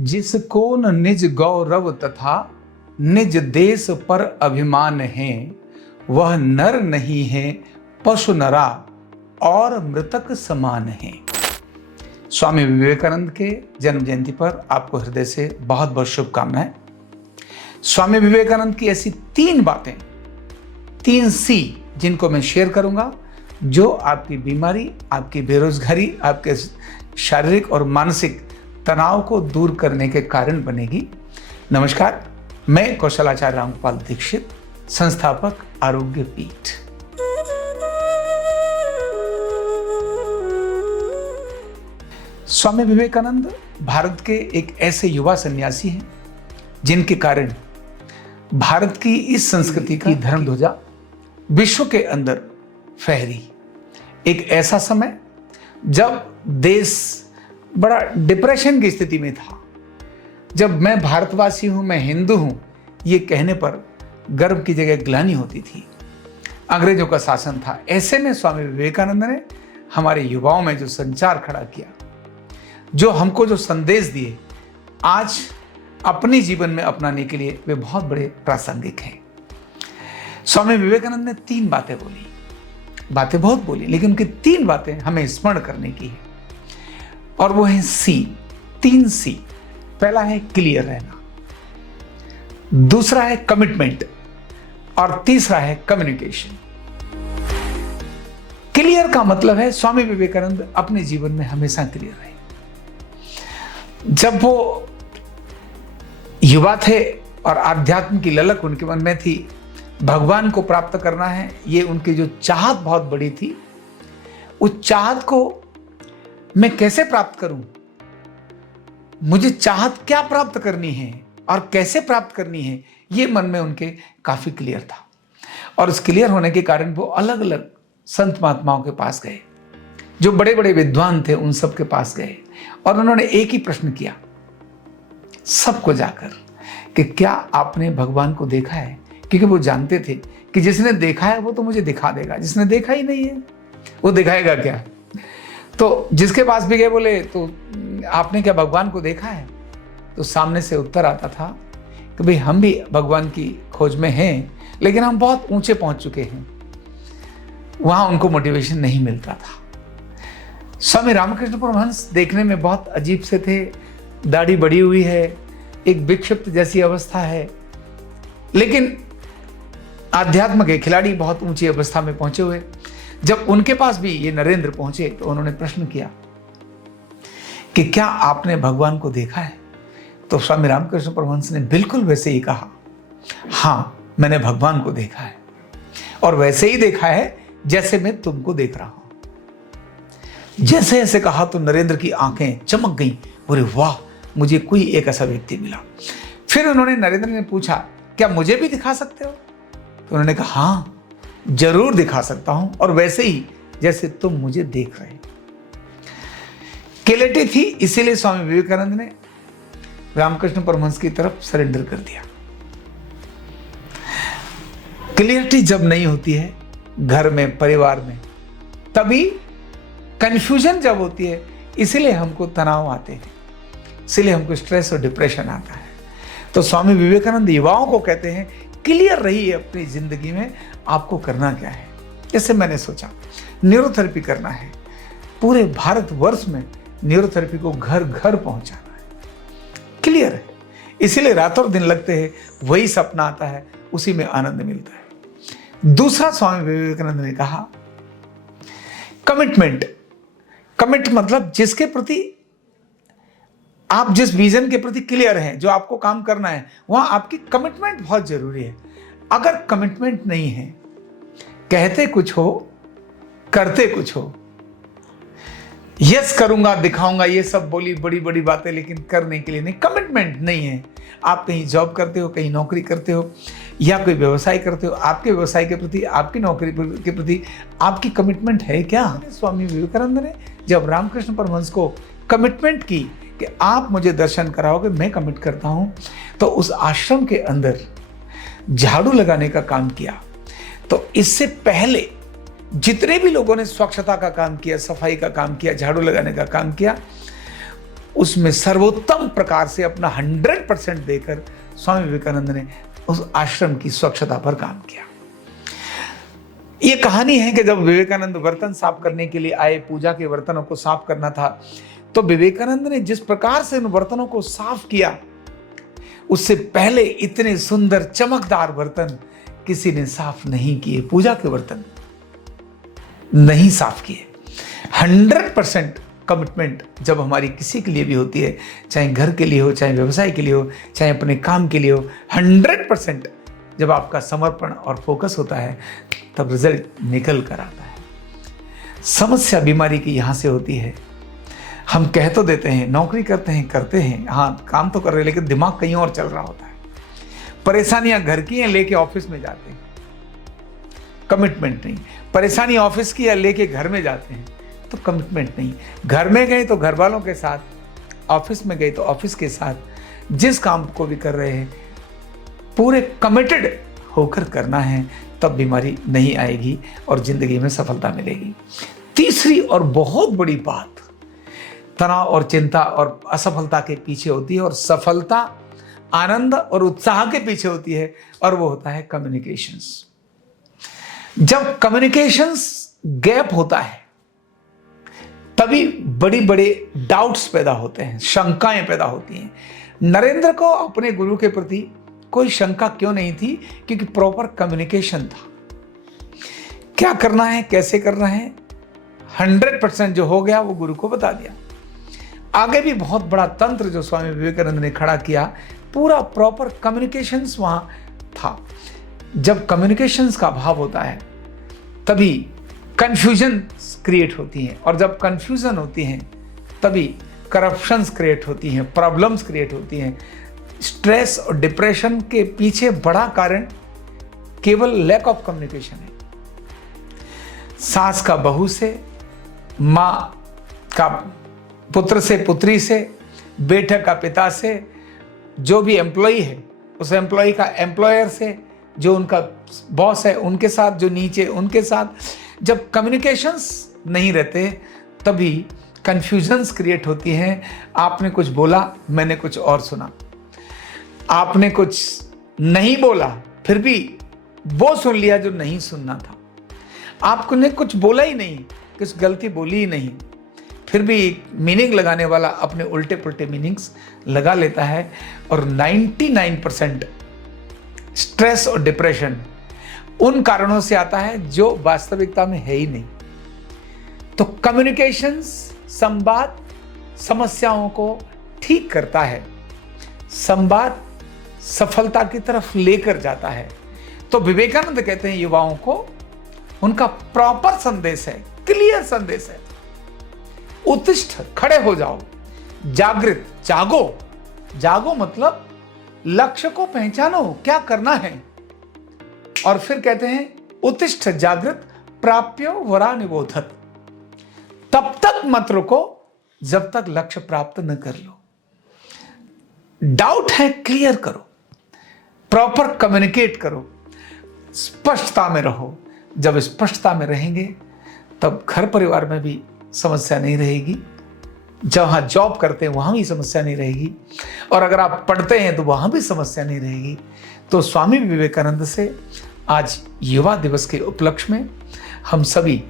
जिसको न निज गौरव तथा निज देश पर अभिमान है, वह नर नहीं है पशु नरा और मृतक समान है। स्वामी विवेकानंद के जन्म जयंती पर आपको हृदय से बहुत बहुत शुभकामनाएं। स्वामी विवेकानंद की ऐसी 3 बातें, 3 सी जिनको मैं शेयर करूंगा, जो आपकी बीमारी, आपकी बेरोजगारी, आपके शारीरिक और मानसिक तनाव को दूर करने के कारण बनेगी। नमस्कार, मैं कौशलाचार्य रामगोपाल दीक्षित, संस्थापक आरोग्य पीठ। स्वामी विवेकानंद भारत के एक ऐसे युवा सन्यासी हैं जिनके कारण भारत की इस संस्कृति की धर्म ध्वजा विश्व के अंदर फहरी। एक ऐसा समय जब देश बड़ा डिप्रेशन की स्थिति में था, जब मैं भारतवासी हूं, मैं हिंदू हूं, ये कहने पर गर्व की जगह ग्लानि होती थी। अंग्रेजों का शासन था। ऐसे में स्वामी विवेकानंद ने हमारे युवाओं में जो संचार खड़ा किया, जो हमको जो संदेश दिए, आज अपने जीवन में अपनाने के लिए वे बहुत बड़े प्रासंगिक हैं। स्वामी विवेकानंद ने 3 बातें बोली, बातें बहुत बोली, लेकिन उनकी 3 बातें हमें स्मरण करने की है, और वो है सी, 3 सी। पहला है क्लियर रहना, दूसरा है कमिटमेंट, और तीसरा है कम्युनिकेशन। क्लियर का मतलब है स्वामी विवेकानंद अपने जीवन में हमेशा क्लियर रहे। जब वो युवा थे और आध्यात्म की ललक उनके मन में थी, भगवान को प्राप्त करना है, ये उनकी जो चाहत बहुत बड़ी थी, उस चाहत को मैं कैसे प्राप्त करूं, मुझे चाहत क्या प्राप्त करनी है और कैसे प्राप्त करनी है, ये मन में उनके काफी क्लियर था। और उस क्लियर होने के कारण वो अलग अलग संत महात्माओं के पास गए, जो बड़े बड़े विद्वान थे, उन सब के पास गए, और उन्होंने एक ही प्रश्न किया सबको जाकर कि क्या आपने भगवान को देखा है? क्योंकि वो जानते थे कि जिसने देखा है वो तो मुझे दिखा देगा, जिसने देखा ही नहीं है वो दिखाएगा क्या। तो जिसके पास भी गए, बोले तो आपने क्या भगवान को देखा है? तो सामने से उत्तर आता था कि भाई हम भी भगवान की खोज में हैं, लेकिन हम बहुत ऊंचे पहुंच चुके हैं। वहां उनको मोटिवेशन नहीं मिलता था। स्वामी रामकृष्ण परमहंस देखने में बहुत अजीब से थे, दाढ़ी बढ़ी हुई है, एक विक्षिप्त जैसी अवस्था है, लेकिन आध्यात्म के खिलाड़ी बहुत ऊंची अवस्था में पहुंचे हुए। जब उनके पास भी ये नरेंद्र पहुंचे तो उन्होंने प्रश्न किया कि क्या आपने भगवान को देखा है? तो स्वामी रामकृष्ण परमहंस ने बिल्कुल वैसे ही कहा, हाँ मैंने भगवान को देखा है, और वैसे ही देखा है जैसे मैं तुमको देख रहा हूं। जैसे ऐसे कहा तो नरेंद्र की आंखें चमक गईं, बोले वाह, मुझे कोई एक ऐसा व्यक्ति मिला। फिर उन्होंने, नरेंद्र ने पूछा, क्या मुझे भी दिखा सकते हो? तो उन्होंने कहा, हाँ जरूर दिखा सकता हूं, और वैसे ही जैसे तुम मुझे देख रहे। क्लैरिटी थी, इसीलिए स्वामी विवेकानंद ने रामकृष्ण परमहंस की तरफ सरेंडर कर दिया। क्लैरिटी जब नहीं होती है घर में, परिवार में, तभी कंफ्यूजन जब होती है, इसीलिए हमको तनाव आते हैं, इसीलिए हमको स्ट्रेस और डिप्रेशन आता है। तो स्वामी विवेकानंद युवाओं को कहते हैं, क्लियर रहिए अपनी जिंदगी में, आपको करना क्या है। जैसे मैंने सोचा न्यूरोथेरेपी करना है, पूरे भारतवर्ष में न्यूरोथेरेपी को घर घर पहुंचाना है, क्लियर है। इसीलिए रातों दिन लगते हैं, वही सपना आता है, उसी में आनंद मिलता है। दूसरा स्वामी विवेकानंद ने कहा कमिटमेंट। कमिट मतलब जिसके प्रति आप, जिस विजन के प्रति क्लियर हैं, जो आपको काम करना है, वहां आपकी कमिटमेंट बहुत जरूरी है। अगर कमिटमेंट नहीं है, कहते कुछ हो करते कुछ हो, यस करूंगा दिखाऊंगा, ये सब बोली बड़ी बड़ी बातें, लेकिन करने के लिए नहीं, कमिटमेंट नहीं है। आप कहीं जॉब करते हो, कहीं नौकरी करते हो, या कोई व्यवसाय करते हो, आपके व्यवसाय के प्रति, आपकी नौकरी के प्रति आपकी कमिटमेंट है क्या? स्वामी विवेकानंद ने जब रामकृष्ण परमहंस को कमिटमेंट की कि आप मुझे दर्शन कराओगे, मैं कमिट करता हूं, तो उस आश्रम के अंदर झाड़ू लगाने का काम किया। तो इससे पहले जितने भी लोगों ने स्वच्छता का काम किया, सफाई का काम किया, झाड़ू लगाने का काम किया, उसमें सर्वोत्तम प्रकार से अपना 100% देकर स्वामी विवेकानंद ने उस आश्रम की स्वच्छता पर काम किया। ये कहानी है कि जब विवेकानंद बर्तन साफ करने के लिए आए, पूजा के बर्तनों को साफ करना था, तो विवेकानंद ने जिस प्रकार से उन बर्तनों को साफ किया, उससे पहले इतने सुंदर चमकदार बर्तन किसी ने साफ नहीं किए। पूजा के बर्तन नहीं साफ किए। 100% कमिटमेंट जब हमारी किसी के लिए भी होती है, चाहे घर के लिए हो, चाहे व्यवसाय के लिए हो, चाहे अपने काम के लिए हो, 100% जब आपका समर्पण और फोकस होता है, तब रिजल्ट निकल कर आता है। समस्या बीमारी की यहाँ से होती है। हम कह तो देते हैं, नौकरी करते हैं, हाँ काम तो कर रहे हैं, लेकिन दिमाग कहीं और चल रहा होता है। परेशानियां घर की हैं, लेके ऑफिस में जाते हैं, कमिटमेंट नहीं। परेशानी ऑफिस की है, लेके घर में जाते हैं, तो कमिटमेंट नहीं। घर में गए तो घर वालों के साथ, ऑफिस में गए तो ऑफिस के साथ, जिस काम को भी कर रहे हैं पूरे कमिटेड होकर करना है, तब बीमारी नहीं आएगी और जिंदगी में सफलता मिलेगी। तीसरी और बहुत बड़ी बात, तनाव और चिंता और असफलता के पीछे होती है, और सफलता आनंद और उत्साह के पीछे होती है, और वो होता है कम्युनिकेशंस। जब कम्युनिकेशंस गैप होता है, तभी बड़ी बड़े डाउट्स पैदा होते हैं, शंकाएं पैदा होती हैं। नरेंद्र को अपने गुरु के प्रति कोई शंका क्यों नहीं थी? क्योंकि प्रॉपर कम्युनिकेशन था। क्या करना है, कैसे करना है, 100% जो हो गया वो गुरु को बता दिया। आगे भी बहुत बड़ा तंत्र जो स्वामी विवेकानंद ने खड़ा किया, पूरा प्रॉपर कम्युनिकेशंस वहां था। जब कम्युनिकेशंस का अभाव होता है, तभी कंफ्यूजन क्रिएट होती हैं, और जब कंफ्यूजन होती हैं, तभी करप्शंस क्रिएट होती हैं, प्रॉब्लम्स क्रिएट होती हैं। स्ट्रेस और डिप्रेशन के पीछे बड़ा कारण केवल लैक ऑफ कम्युनिकेशन है। सास का बहू से, माँ का पुत्र से, पुत्री से, बेटे का पिता से, जो भी एम्प्लॉई है उस एम्प्लॉई का एम्प्लॉयर से, जो उनका बॉस है उनके साथ, जो नीचे उनके साथ। जब कम्युनिकेशंस नहीं रहते, तभी कंफ्यूजन्स क्रिएट होती हैं। आपने कुछ बोला, मैंने कुछ और सुना। आपने कुछ नहीं बोला, फिर भी वो सुन लिया जो नहीं सुनना था। आपने कुछ बोला ही नहीं, कुछ गलती बोली ही नहीं, फिर भी मीनिंग लगाने वाला अपने उल्टे पुल्टे मीनिंग्स लगा लेता है। और 99% स्ट्रेस और डिप्रेशन उन कारणों से आता है जो वास्तविकता में है ही नहीं। तो कम्युनिकेशंस, संवाद समस्याओं को ठीक करता है, संवाद सफलता की तरफ लेकर जाता है। तो विवेकानंद कहते हैं युवाओं को, उनका प्रॉपर संदेश है, क्लियर संदेश है, उत्तिष्ठ, खड़े हो जाओ, जागृत, जागो। जागो मतलब लक्ष्य को पहचानो, क्या करना है। और फिर कहते हैं उत्तिष्ठ जागृत प्राप्यो वरा निबोधत। तब तक मत रुको जब तक लक्ष्य प्राप्त न कर लो। डाउट है, क्लियर करो, प्रॉपर कम्युनिकेट करो, स्पष्टता में रहो। जब स्पष्टता में रहेंगे, तब घर परिवार में भी समस्या नहीं रहेगी, जहां जॉब करते हैं वहां भी समस्या नहीं रहेगी, और अगर आप पढ़ते हैं तो वहां भी समस्या नहीं रहेगी। तो स्वामी विवेकानंद से आज युवा दिवस के उपलक्ष्य में हम सभी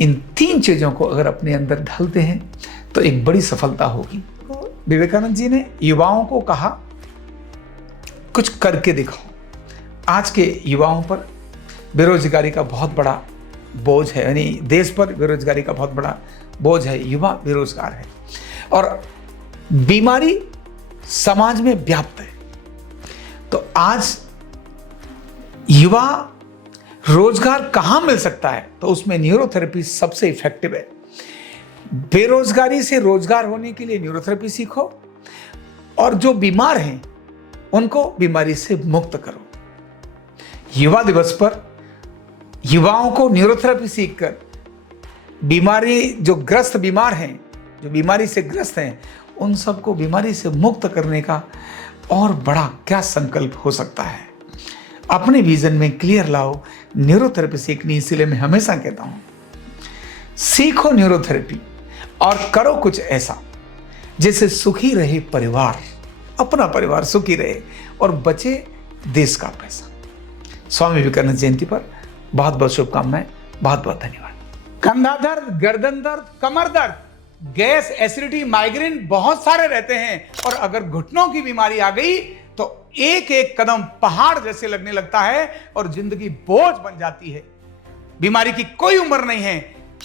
इन 3 चीजों को अगर अपने अंदर ढालते हैं तो एक बड़ी सफलता होगी। तो विवेकानंद जी ने युवाओं को कहा, कुछ करके दिखाओ। आज के युवाओं पर बेरोजगारी का बहुत बड़ा बोझ है, यानी देश पर बेरोजगारी का बहुत बड़ा बोझ है, युवा बेरोजगार है, और बीमारी समाज में व्याप्त है। तो आज युवा रोजगार कहां मिल सकता है? तो उसमें न्यूरोथेरेपी सबसे इफेक्टिव है। बेरोजगारी से रोजगार होने के लिए न्यूरोथेरेपी सीखो, और जो बीमार हैं उनको बीमारी से मुक्त करो। युवा दिवस पर युवाओं को न्यूरोथेरेपी सीखकर बीमारी, जो ग्रस्त बीमार हैं, जो बीमारी से ग्रस्त हैं, उन सबको बीमारी से मुक्त करने का और बड़ा क्या संकल्प हो सकता है। अपने विजन में क्लियर लाओ, न्यूरोथेरेपी सीखनी। इसलिए मैं हमेशा कहता हूं, सीखो न्यूरोथेरेपी और करो कुछ ऐसा जैसे सुखी रहे परिवार, अपना परिवार सुखी रहे और बचे देश का पैसा। स्वामी विवेकानंद जयंती पर बहुत बहुत शुभकामनाएं, बहुत बहुत धन्यवाद। कंधा दर्द, गर्दन दर्द, कमर दर्द, गैस, एसिडिटी, माइग्रेन बहुत सारे रहते हैं और अगर घुटनों की बीमारी आ गई तो एक एक कदम पहाड़ जैसे लगने लगता है और जिंदगी बोझ बन जाती है। बीमारी की कोई उम्र नहीं है।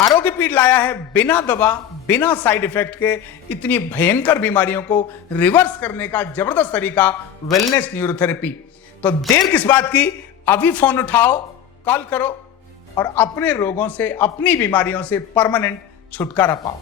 आरोग्य पीठ लाया है बिना दवा, बिना साइड इफेक्ट के इतनी भयंकर बीमारियों को रिवर्स करने का जबरदस्त तरीका, वेलनेस न्यूरोथेरेपी। तो देर किस बात की, अभी फोन उठाओ, कॉल करो और अपने रोगों से, अपनी बीमारियों से परमानेंट छुटकारा पाओ।